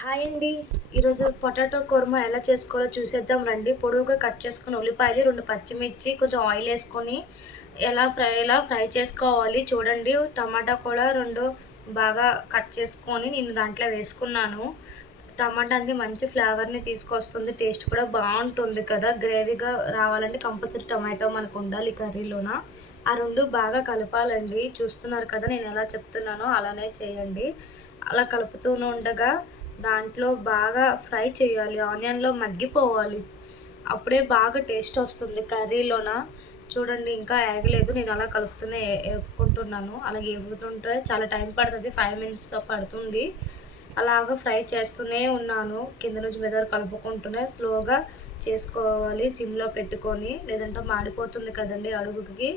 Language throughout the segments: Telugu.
హాయ్ అండి. ఈరోజు పొటాటో కుర్మా ఎలా చేసుకోవాలో చూసేద్దాం రండి. పొడవుగా కట్ చేసుకున్న ఉల్లిపాయలు, 2 పచ్చిమిర్చి, కొంచెం ఆయిల్ వేసుకొని ఎలా ఫ్రై చేసుకోవాలి చూడండి. టమాటా కూడా 2 బాగా కట్ చేసుకొని నేను దాంట్లో వేసుకున్నాను. టమాటా అనేది మంచి ఫ్లేవర్‌ని తీసుకొస్తుంది. టేస్ట్ కూడా బావుంటుంది కదా! గ్రేవీగా రావాలంటే కంపల్సరీ టమాటో మనకు ఉండాలి కర్రీలోన. ఆ 2 బాగా కలపాలండి. చూస్తున్నారు కదా నేను ఎలా చెప్తున్నానో అలానే చేయండి. అలా కలుపుతూను ఉండగా దాంట్లో బాగా ఫ్రై చేయాలి. ఆనియన్‌లో మగ్గిపోవాలి. అప్పుడే బాగా టేస్ట్ వస్తుంది కర్రీలోన. చూడండి ఇంకా ఏగలేదు. నేను అలా కలుపుతూనే ఏపుకుంటున్నాను. అలా ఏగుతుంటే చాలా టైం పడతది. 5 మినిట్స్ పడుతుంది. అలాగా ఫ్రై చేస్తూనే ఉన్నాను. కింద నుంచి మీద వరకు కలుపుకుంటూనే స్లోగా చేసుకోవాలి సిమ్‌లో పెట్టుకొని. లేదంటే మాడిపోతుంది కదండీ అడుగుకి.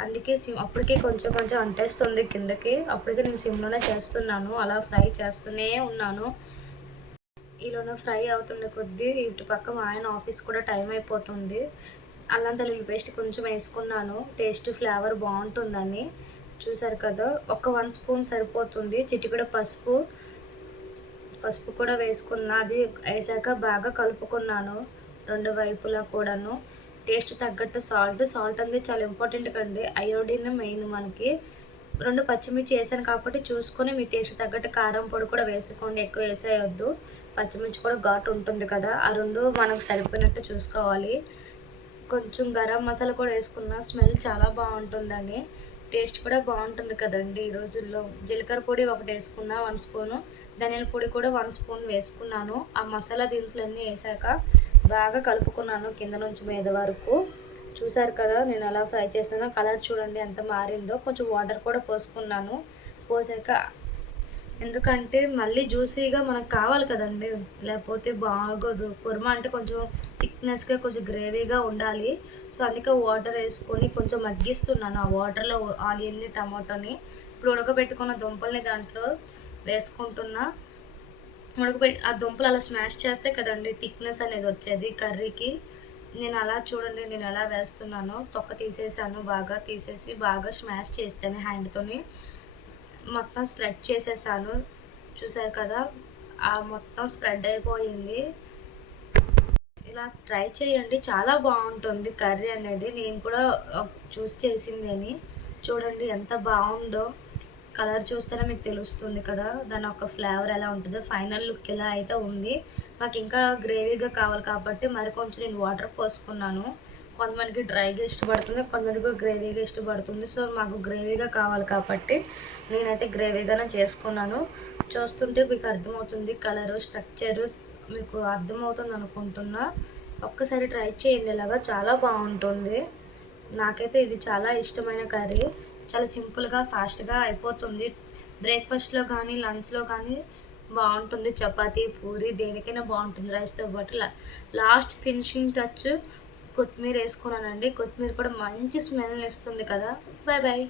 అందుకే అప్పటికే కొంచెం కొంచెం అంటేస్తుంది కిందకి. అప్పటికే నేను సిమ్‌లోనే చేస్తున్నాను. అలా ఫ్రై చేస్తూనే ఉన్నాను. ఈలోన ఫ్రై అవుతుండే కొద్దీ ఇటు పక్క మా ఆయన ఆఫీస్ కూడా టైం అయిపోతుంది. అల్లం వెల్లుల్లి పేస్ట్ కొంచెం వేసుకున్నాను. టేస్ట్ ఫ్లేవర్ బావుంటుందని. చూసారు కదా! ఒక 1 స్పూన్ సరిపోతుంది. చిటికెడు పసుపు కూడా వేసుకున్నా. అది ఏసాక బాగా కలుపుకున్నాను. 2 వైపులా కూడాను. టేస్ట్ తగ్గట్టు సాల్ట్ అనేది చాలా ఇంపార్టెంట్ కండి. అయోడిన్ మెయిన్ మనకి. 2 పచ్చిమిర్చి ఏసాను కాబట్టి చూసుకొని మీ టేస్ట్ తగ్గట్టు కారం పొడి కూడా వేసుకోండి. ఎక్కువ ఏసేయొద్దు. పచ్చిమిర్చి కూడా ఘాటు ఉంటుంది కదా! ఆ 2 మనకు సరిపోయినట్టు చూసుకోవాలి. కొంచెం గరం మసాలా కూడా వేసుకున్న స్మెల్ చాలా బావుంటుందని. టేస్ట్ కూడా బావుంటుంది కదండీ ఈ రోజుల్లో. జీలకర్ర పొడి ఒకటేసుకున్నా 1 స్పూను. ధనియాల పొడి కూడా 1 స్పూన్ వేసుకున్నాను. ఆ మసాలా దినుసులన్నీ ఏసాక బాగా కలుపుకున్నాను కింద నుంచి మీద వరకు. చూసారు కదా నేను ఎలా ఫ్రై చేసానో. కలర్ చూడండి ఎంత మారిందో. కొంచెం వాటర్ కూడా పోసుకున్నాను. పోసాక ఎందుకంటే మళ్ళీ జ్యూసీగా మనకు కావాలి కదండీ! లేకపోతే బాగోదు. కుర్మా అంటే కొంచెం థిక్‌నెస్‌గా కొంచెం గ్రేవీగా ఉండాలి. సో, అందుకే వాటర్ ఏసుకొని కొంచెం మగ్గిస్తున్నాను. ఆ వాటర్‌లో ఆనియన్‌ని, టమాటోని. ఇప్పుడు ఉడకబెట్టుకున్న దుంపల్ని దాంట్లో వేసుకుంటున్నా. ఆ దుంపలు అలా స్మాష్ చేస్తే కదండీ థిక్‌నెస్ అనేది వచ్చేది కర్రీకి. నేను ఎలా వేస్తున్నానో. తొక్క తీసేసాను. బాగా తీసేసి బాగా స్మాష్ చేశాను హ్యాండ్‌తోని. మొత్తం స్ప్రెడ్ చేసేసాను. చూసారు కదా! మొత్తం స్ప్రెడ్ అయిపోయింది. ఇలా ట్రై చేయండి. చాలా బావుంటుంది కర్రీ అనేది. నేను కూడా చూసి చేసిందేని. చూడండి ఎంత బావుందో. కలర్ చూస్తేనే మీకు తెలుస్తుంది కదా! దాని యొక్క ఫ్లేవర్ ఎలా ఉంటదో. ఫైనల్ లుక్ ఇలా అయితే ఉంది. నాకింకా గ్రేవీగా కావాలి కాబట్టి కొంచెం నేను వాటర్ పోసుకున్నాను. కొంతమందికి డ్రైగా ఇష్టపడుతుంది. కొంతమందికి గ్రేవీగా ఇష్టపడుతుంది. సో, మాకు గ్రేవీగా కావాలి కాబట్టి నేనైతే గ్రేవీగానే చేసుకున్నాను. చూస్తుంటే మీకు అర్థమవుతుంది కలరు, స్ట్రక్చరు మీకు అర్థమవుతుందనుకుంటున్నా. ఒక్కసారి ట్రై చేయండి ఇలాగా చాలా బావుంటుంది. నాకైతే ఇది చాలా ఇష్టమైన కర్రీ. చాలా సింపుల్‌గా, ఫాస్ట్‌గా అయిపోతుంది. బ్రేక్‌ఫాస్ట్‌లో గానీ, లంచ్‌లో గానీ బావుంటుంది. చపాతీ, పూరి దేనికైనా బావుంటుంది రైస్‌తో పాటు. లాస్ట్ ఫినిషింగ్ టచ్ కొత్తిమీర ఏసుకున్నానండి. కొత్తిమీర కూడా మంచి స్మెల్‌నిస్తుంది కదా! Bye bye.